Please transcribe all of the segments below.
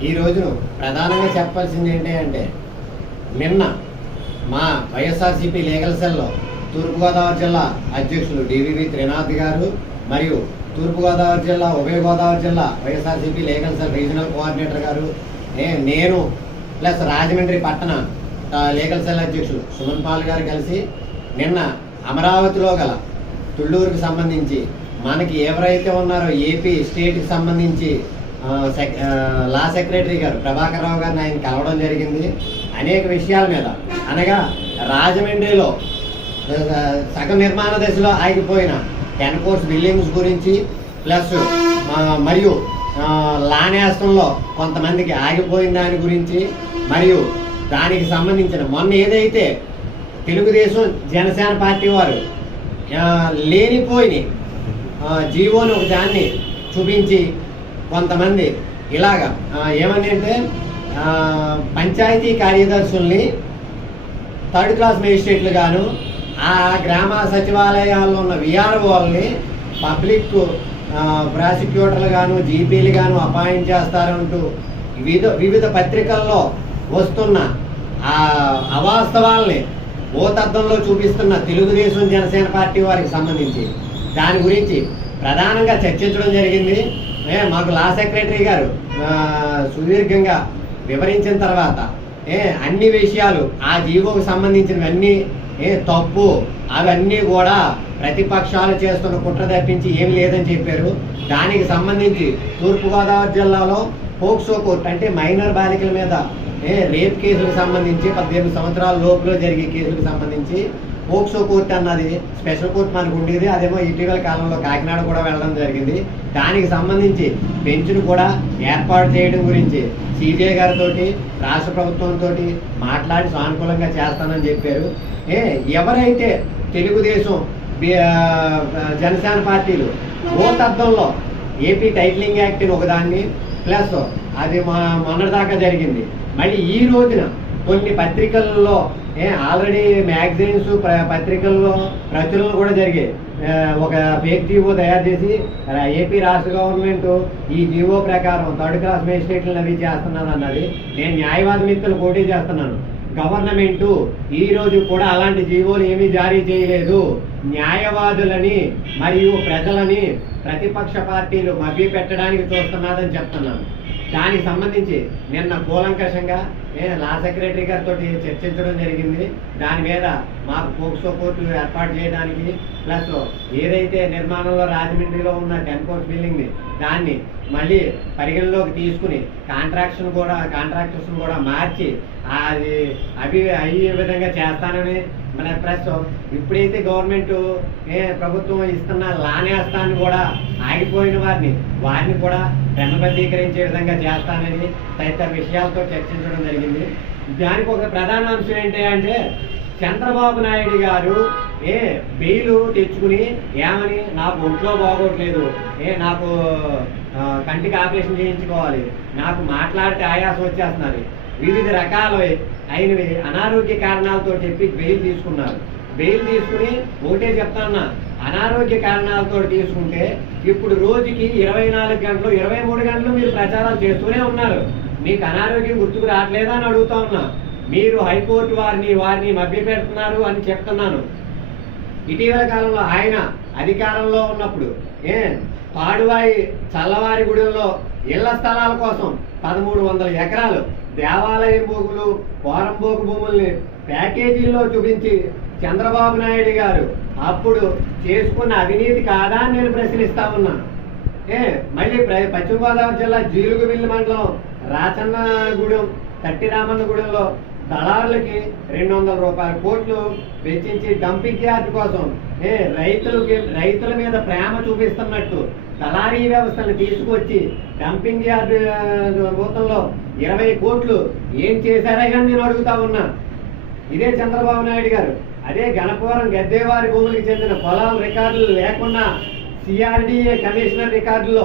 ఈ రోజును ప్రధానంగా చెప్పాల్సింది ఏంటి అంటే నిన్న మా వైఎస్ఆర్సీపీ లీగల్ సెల్లో తూర్పుగోదావరి జిల్లా అధ్యక్షులు డివివి త్రినాథ్ గారు మరియు తూర్పుగోదావరి జిల్లా ఉభయ గోదావరి జిల్లా YSRCP legal cell regional coordinator గారు నే- నేను ప్లస్ రాజమండ్రి పట్టణ లీగల్ సెల్ అధ్యక్షులు సుమన్ పాల్ గారు కలిసి నిన్న అమరావతిలో గల తుళ్ళూరుకి సంబంధించి మనకి ఎవరైతే ఉన్నారో ఏపీ స్టేట్కి సంబంధించి లా సెక్రటరీ గారు ప్రభాకర్ రావు గారిని ఆయన కలవడం జరిగింది. అనేక విషయాల మీద. అనగా రాజమండ్రిలో సగ సగం నిర్మాణ దశలో ఆగిపోయిన టెన్ కోర్స్ బిల్డింగ్స్ గురించి ప్లస్ మరియు ఆ, లా నేస్తంలో కొంతమందికి ఆగిపోయిన దాని గురించి మరియు దానికి సంబంధించిన మొన్న ఏదైతే తెలుగుదేశం జనసేన పార్టీ వారు లేనిపోయిన జీవోని ఒక దాన్ని చూపించి కొంతమంది. ఇలాగా ఏమని అంటే పంచాయతీ కార్యదర్శుల్ని థర్డ్ క్లాస్ మేజిస్ట్రేట్లు గాను ఆ గ్రామ సచివాలయాల్లో ఉన్న విఆర్ఓల్ని పబ్లిక్ ప్రాసిక్యూటర్లు గాను జీపీలు గాను అపాయింట్ చేస్తారంటూ వివిధ వివిధ పత్రికల్లో వస్తున్న ఆ అవాస్తవాల్ని భూతద్దంలో చూపిస్తున్న తెలుగుదేశం జనసేన పార్టీ వారికి సంబంధించి. దాని గురించి ప్రధానంగా చర్చించడం జరిగింది. మాకు లా సెక్రటరీ గారు సుదీర్ఘంగా వివరించిన తర్వాత ఏ అన్ని విషయాలు ఆ జీవోకు సంబంధించినవన్నీ ఏ తప్పు అవన్నీ కూడా ప్రతిపక్షాలు చేస్తున్న కుట్ర తప్పించి ఏమి లేదని చెప్పారు. దానికి సంబంధించి తూర్పుగోదావరి జిల్లాలో పోక్సో కోర్టు అంటే మైనర్ బాలికల మీద ఏ రేప్ కేసులకు సంబంధించి పద్దెనిమిది సంవత్సరాల లోపులో జరిగే కేసులకు సంబంధించి పోక్సో కోర్టు అన్నది స్పెషల్ కోర్టు మనకు ఉండేది. అదేమో ఇటీవల కాలంలో కాకినాడ కూడా వెళ్ళడం జరిగింది. దానికి సంబంధించి బెంచ్ను కూడా ఏర్పాటు చేయడం గురించి సిబిఐ గారితో రాష్ట్ర ప్రభుత్వంతో మాట్లాడి సానుకూలంగా చేస్తానని చెప్పారు. ఏ ఎవరైతే తెలుగుదేశం జనసేన పార్టీలు భూతత్వంలో ఏపీ టైటిలింగ్ యాక్ట్ ఒకదాన్ని ప్లస్ అది మా మొన్నటిదాకా జరిగింది. మళ్ళీ ఈ రోజున కొన్ని పత్రికల్లో ఆల్రెడీ మ్యాగజైన్స్ పత్రికల్లో ప్రచురణలు కూడా జరిగాయి. ఒక ఫేక్ జీవో తయారు చేసి ఏపీ రాష్ట్ర గవర్నమెంట్ ఈ జీవో ప్రకారం థర్డ్ క్లాస్ మేజిస్ట్రేట్లను అవి చేస్తున్నాను అన్నది నేను న్యాయవాద మిత్రులు పోటీ చేస్తున్నాను. గవర్నమెంట్ ఈ రోజు కూడా అలాంటి జీవోలు ఏమీ జారీ చేయలేదు. న్యాయవాదులని మరియు ప్రజలని ప్రతిపక్ష పార్టీలు మభ్య పెట్టడానికి చూస్తున్నారని చెప్తున్నాను. దానికి సంబంధించి నిన్న కూలంకషంగా నేను లా సెక్రటరీ గారితో చర్చించడం జరిగింది. దాని మీద మాకు పోక్సో కోర్టు ఏర్పాటు చేయడానికి ప్లస్ ఏదైతే నిర్మాణంలో రాజమండ్రిలో ఉన్న టెన్ కోర్స్ బిల్డింగ్ని దాన్ని మళ్ళీ పరిగణలోకి తీసుకుని కాంట్రాక్షన్ కూడా కాంట్రాక్టర్స్ని కూడా మార్చి అది అవి అయ్యే విధంగా చేస్తానని మన ప్లస్ ఇప్పుడైతే గవర్నమెంట్ ప్రభుత్వం ఇస్తున్న లానేస్తాన్ని కూడా ఆగిపోయిన వారిని వారిని కూడా క్రమబద్ధీకరించే విధంగా చేస్తానని తదితర విషయాలతో చర్చించడం జరిగింది. దానికి ఒక ప్రధాన అంశం ఏంటి అంటే చంద్రబాబు నాయుడు గారు ఏ బెయిల్ తెచ్చుకుని ఏమని నాకు ఒంట్లో బాగోట్లేదు ఏ నాకు కంటికి ఆపరేషన్ చేయించుకోవాలి నాకు మాట్లాడితే ఆయాసం వచ్చేస్తున్నది. వివిధ రకాల అయినవి అనారోగ్య కారణాలతో చెప్పి బెయిల్ తీసుకున్నారు. బెయిల్ తీసుకుని ఒకటే చెప్తాన్నా అనారోగ్య కారణాలతో తీసుకుంటే ఇప్పుడు రోజుకి ఇరవై నాలుగు గంటలు ఇరవై మూడు గంటలు మీరు ప్రచారాలు చేస్తూనే ఉన్నారు. మీకు అనారోగ్యం గుర్తుకు రావట్లేదా అని అడుగుతా ఉన్నా. మీరు హైకోర్టు వారిని వారిని మభ్యపెడుతున్నారు అని చెప్తున్నాను. ఇటీవల కాలంలో ఆయన అధికారంలో ఉన్నప్పుడు ఏ పాడువాయి చల్లవారి గుడిలో ఇళ్ళ స్థలాల కోసం పదమూడు వందల ఎకరాలు దేవాలయం భూములు పోరంబోకు భూముల్ని ప్యాకేజీల్లో చూపించి చంద్రబాబు నాయుడు గారు అప్పుడు చేసుకున్న అవినీతి కాదా అని నేను ప్రశ్నిస్తా ఉన్నా. ఏ మళ్ళీ ప్ర- పశ్చిమ గోదావరి జిల్లా జీలుగుమిల్లి మండలం రాచన్నగూడెం తట్టిరామన్నగూడెంలో దళారులకి రెండు వందల రూపాయల కోట్లు వెచ్చించి డంపింగ్ యార్డ్ కోసం ఏ రైతులకి రైతుల మీద ప్రేమ చూపిస్తున్నట్టు దళారీ వ్యవస్థను తీసుకొచ్చి డంపింగ్ యార్డ్ రూపంలో ఇరవై కోట్లు ఏం చేశారని నేను అడుగుతా ఉన్నా. ఇదే చంద్రబాబు నాయుడు గారు. అదే గణపవరం గద్దెవారి భూములకు చెందిన పొలాల రికార్డులు లేకుండా సిఆర్డిఏ కమిషనర్ రికార్డులో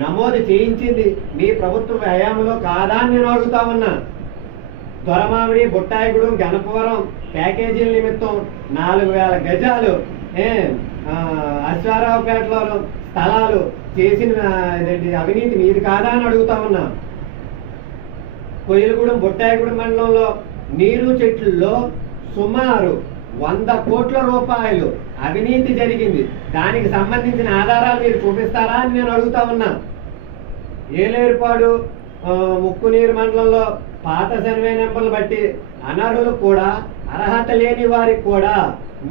నమోదు చేయించింది మీ ప్రభుత్వ హయాంలో కాదా అని నేను అడుగుతా ఉన్నా. దొరమామిడి బుట్టాయిగూడెం గణపవరం ప్యాకేజీల నిమిత్తం నాలుగు వేల గజాలు ఏ అశ్వారావుపేటలో స్థలాలు చేసిన అవినీతి మీది కాదా అని అడుగుతా ఉన్నా. కొయ్యలగూడెం బుట్టాయిగూడెం మండలంలో నీరు చెట్లలో సుమారు వంద కోట్ల రూపాయలు అవినీతి జరిగింది. దానికి సంబంధించిన ఆధారాలు మీరు చూపిస్తారా అని నేను అడుగుతా ఉన్నా. ఏలేరుపాడు ముక్కునీరు మండలంలో పాత సర్వే నెంబర్లు బట్టి అనర్హులు కూడా అర్హత లేని వారికి కూడా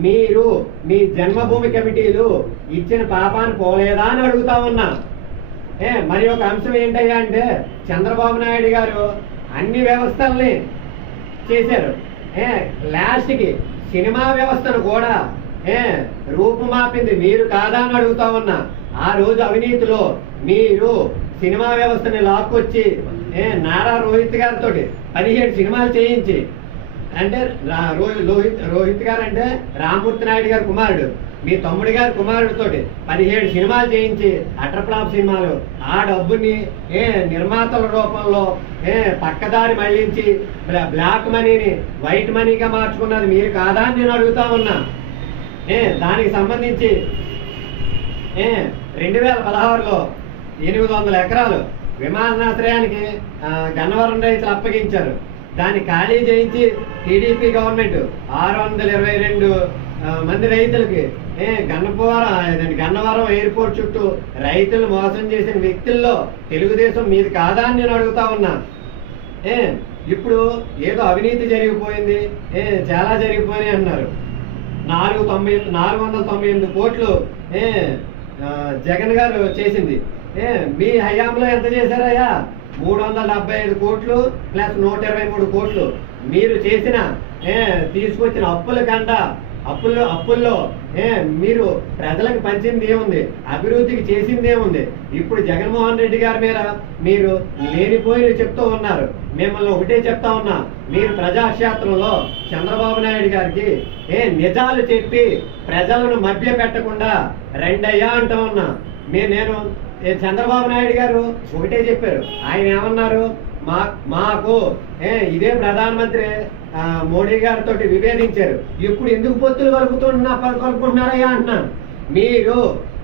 మీరు మీ జన్మభూమి కమిటీలు ఇచ్చిన పాపాన్ని పోలేదా అని అడుగుతా ఉన్నా. ఏ మరి ఒక అంశం ఏంటయ్యా అంటే చంద్రబాబు నాయుడు గారు అన్ని వ్యవస్థల్ని చేశారు. ఏ లాస్ట్కి సినిమా వ్యవస్థను కూడా ఏ రూపుమాపింది మీరు కాదా అని అడుగుతా ఉన్నా. ఆ రోజు అవినీతిలో మీరు సినిమా వ్యవస్థని లాక్కొచ్చి ఏ నారా రోహిత్ గారితో పదిహేడు సినిమాలు చేయించి అంటే రోహిత్ రోహిత్ గారు అంటే రామ్మూర్తి నాయుడు గారి కుమారుడు. మీ తమ్ముడి గారి కుమారుడితోటి పదిహేడు సినిమాలు చేయించి అట్రప్లాప్ సినిమాలు. ఆ డబ్బుని ఏ నిర్మాతల రూపంలో ఏ పక్కదారి మళ్ళించి బ్లాక్ మనీని వైట్ మనీగా మార్చుకున్నది మీరు కాదా అని నేను అడుగుతా ఉన్నా. ఏ దానికి సంబంధించి ఏ రెండు వేల పదహారులో ఎనిమిది వందల ఎకరాలు విమానాశ్రయానికి గన్నవరం రైతులు అప్పగించారు. దాన్ని ఖాళీ చేయించి టీడీపీ గవర్నమెంట్ ఆరు వందల ఇరవై రెండు మంది రైతులకి ఏ గన్నవరం గన్నవరం ఎయిర్పోర్ట్ చుట్టూ రైతులు మోసం చేసిన వ్యక్తుల్లో తెలుగుదేశం మీది కాదా అని నేను అడుగుతా ఉన్నా. ఏ ఇప్పుడు ఏదో అవినీతి జరిగిపోయింది ఏ చాలా జరిగిపోయినాయి అన్నారు. నాలుగు తొంభై నాలుగు వందల తొంభై ఎనిమిది కోట్లు ఏ జగన్ గారు చేసింది. ఏ మీ హయాంలో ఎంత చేశారయ్యా? మూడు వందల డెబ్బై ఐదు కోట్లు ప్లస్ నూట ఇరవై మూడు కోట్లు. మీరు చేసిన తీసుకొచ్చిన అప్పుల కంట అప్పుల్లో అప్పుల్లో ఏ మీరు ప్రజలకు పంచింది ఏముంది అభివృద్ధికి చేసింది ఏముంది ఇప్పుడు జగన్మోహన్ రెడ్డి గారి మీద మీరు లేనిపోయినవి చెప్తూ ఉన్నారు. మిమ్మల్ని ఒకటే చెప్తా ఉన్నా మీరు ప్రజాక్షేత్రంలో చంద్రబాబు నాయుడు గారికి ఏ నిజాలు చెప్పి ప్రజలను మభ్య పెట్టకుండా రెండయ్యా అంటూ ఉన్నా. మీ నేను చంద్రబాబు నాయుడు గారు? ఒకటే చెప్పారు. ఆయన ఏమన్నారు? మా మాకు ఏ ఇదే ప్రధానమంత్రి మోడీ గారితో విభేదించారు. ఇప్పుడు ఎందుకు పొత్తులు కలుపుతున్నా కలుపుకుంటున్నారయ్యా అంటున్నాను మీరు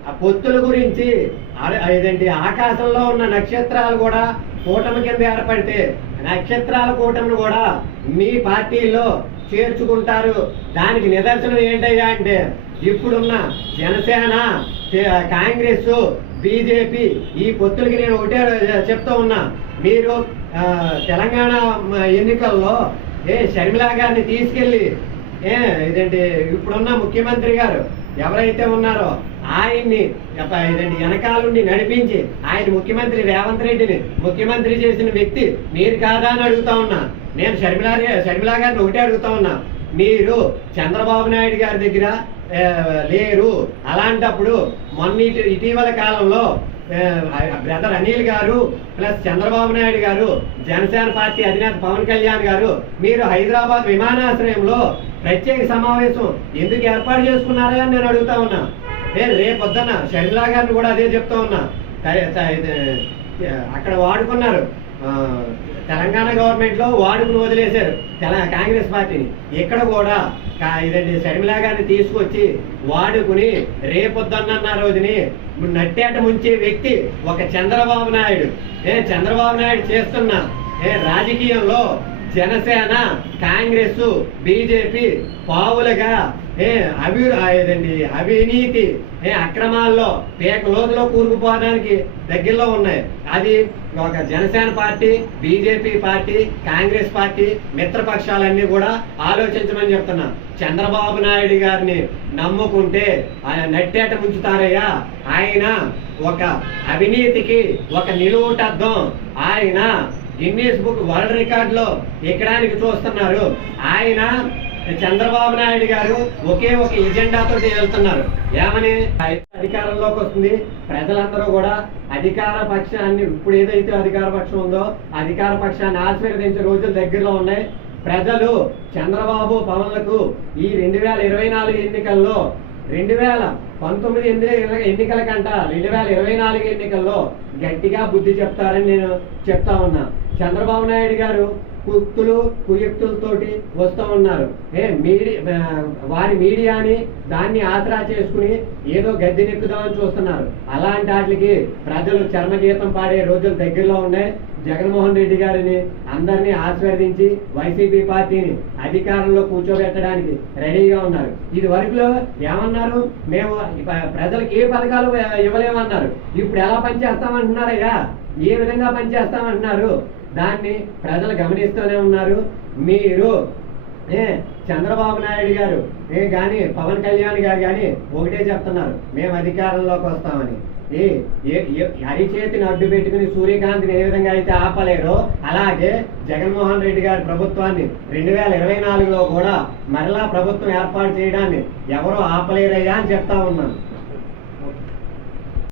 ఆ పొత్తుల గురించి ఇదండి ఆకాశంలో ఉన్న నక్షత్రాలు కూడా కూటమి కింద ఏర్పడితే నక్షత్రాల కూటమిని కూడా మీ పార్టీలో చేర్చుకుంటారు. దానికి నిదర్శనం ఏంటయ్యా అంటే ఇప్పుడున్న జనసేన కాంగ్రెస్ బీజేపీ ఈ పొత్తులకి నేను ఒకటే చెప్తా ఉన్నా. మీరు తెలంగాణ ఎన్నికల్లో ఏ షర్మిలా గారిని తీసుకెళ్ళి ఏ ఇదేంటి ఇప్పుడున్న ముఖ్యమంత్రి గారు ఎవరైతే ఉన్నారో ఆయన్ని ఎప్ప- వెనకాలండి నడిపించి ఆయన ముఖ్యమంత్రి రేవంత్ రెడ్డిని ముఖ్యమంత్రి చేసిన వ్యక్తి మీరు కాదా అని అడుగుతా ఉన్నా. నేను షర్మిలా షర్మిలా గారిని ఒకటే అడుగుతా ఉన్నా. మీరు చంద్రబాబు నాయుడు గారి దగ్గర లేరు. అలాంటప్పుడు మొన్న ఇటీవల కాలంలో బ్రదర్ అనిల్ గారు ప్లస్ చంద్రబాబు నాయుడు గారు జనసేన పార్టీ అధినేత పవన్ కళ్యాణ్ గారు మీరు హైదరాబాద్ విమానాశ్రయంలో ప్రత్యేక సమావేశం ఎందుకు ఏర్పాటు చేసుకున్నారా అని నేను అడుగుతా ఉన్నా. నేను రేపు షర్మిలా గారిని కూడా అదే చెప్తా ఉన్నా. అక్కడ వాడుకున్నారు. తెలంగాణ గవర్నమెంట్లో వాడుకుని వదిలేశారు. తెల కాంగ్రెస్ పార్టీని. ఇక్కడ కూడా ఇదండి షర్మిలా గారిని తీసుకొచ్చి వాడుకుని రేపొద్దన్న రోజుని నట్టేట ముంచే వ్యక్తి ఒక చంద్రబాబు నాయుడు. ఏ చంద్రబాబు నాయుడు చేస్తున్న ఏ రాజకీయంలో జనసేన కాంగ్రెస్ బీజేపీ పావులుగా ఏ అవి ఇదండి అవినీతి ఏ అక్రమాల్లో పేక లోతులో కూరుకుపోవడానికి దగ్గరలో ఉన్నాయి. అది ఒక Janasena party BJP party Congress party మిత్రపక్షాలన్నీ కూడా ఆలోచించమని చెప్తున్నా. చంద్రబాబు నాయుడు గారిని నమ్ముకుంటే ఆయన నట్టేట ముంచుతారయ్యా ఆయన ఒక అవినీతికి ఒక నిలువుటద్దం. ఆయన గిన్నీస్ బుక్ వరల్డ్ రికార్డ్లో ఎక్కడానికి చూస్తున్నారు. ఆయన చంద్రబాబు నాయుడు గారు ఒకే ఒక ఎజెండాతో వెళ్తున్నారు. ఏమని? అధికారంలోకి వస్తుంది. ప్రజలందరూ కూడా అధికార పక్షాన్ని ఇప్పుడు ఏదైతే అధికార పక్షం ఉందో అధికార పక్షాన్ని ఆశీర్వదించే రోజులు దగ్గరలో ఉన్నాయి. ప్రజలు చంద్రబాబు పవన్లకు ఈ రెండు వేల ఇరవై నాలుగు ఎన్నికల్లో రెండు వేల పంతొమ్మిది ఎన్నికల ఎన్నికల కంట రెండు వేల ఇరవై నాలుగు ఎన్నికల్లో గట్టిగా బుద్ధి చెప్తారని నేను చెప్తా ఉన్నా. చంద్రబాబు నాయుడు గారు కుత్తులు కుయుక్తులతోటి వస్తూ ఉన్నారు. ఏ మీడియా వారి మీడియాని దాన్ని ఆసరా చేసుకుని ఏదో గద్దెనెక్కుదామని చూస్తున్నారు. అలాంటి వాటికి ప్రజలు చర్మగీతం పాడే రోజులు దగ్గరలో ఉన్నాయి. జగన్మోహన్ రెడ్డి గారిని అందరినీ ఆశీర్వదించి వైసీపీ పార్టీని అధికారంలో కూర్చోబెట్టడానికి రెడీగా ఉన్నారు. ఇది వరకులో ఏమన్నారు? మేము ప్రజలకు ఏ పథకాలు ఇవ్వలేమన్నారు. ఇప్పుడు ఎలా పనిచేస్తామంటున్నారయ్యా? ఏ విధంగా పనిచేస్తామంటున్నారు? దాన్ని ప్రజలు గమనిస్తూనే ఉన్నారు. మీరు ఏ చంద్రబాబు నాయుడు గారు ఏ కానీ పవన్ కళ్యాణ్ గారు కానీ ఒకటే చెప్తున్నారు. మేము అధికారంలోకి వస్తామని. ఏ ఏ- అరిచేతిని అడ్డు పెట్టుకుని సూర్యకాంతిని ఏ విధంగా అయితే ఆపలేరో అలాగే జగన్మోహన్ రెడ్డి గారి ప్రభుత్వాన్ని రెండు వేల ఇరవై నాలుగులో కూడా మరలా ప్రభుత్వం ఏర్పాటు చేయడాన్ని ఎవరో ఆపలేరయ్యా అని చెప్తా ఉన్నాను.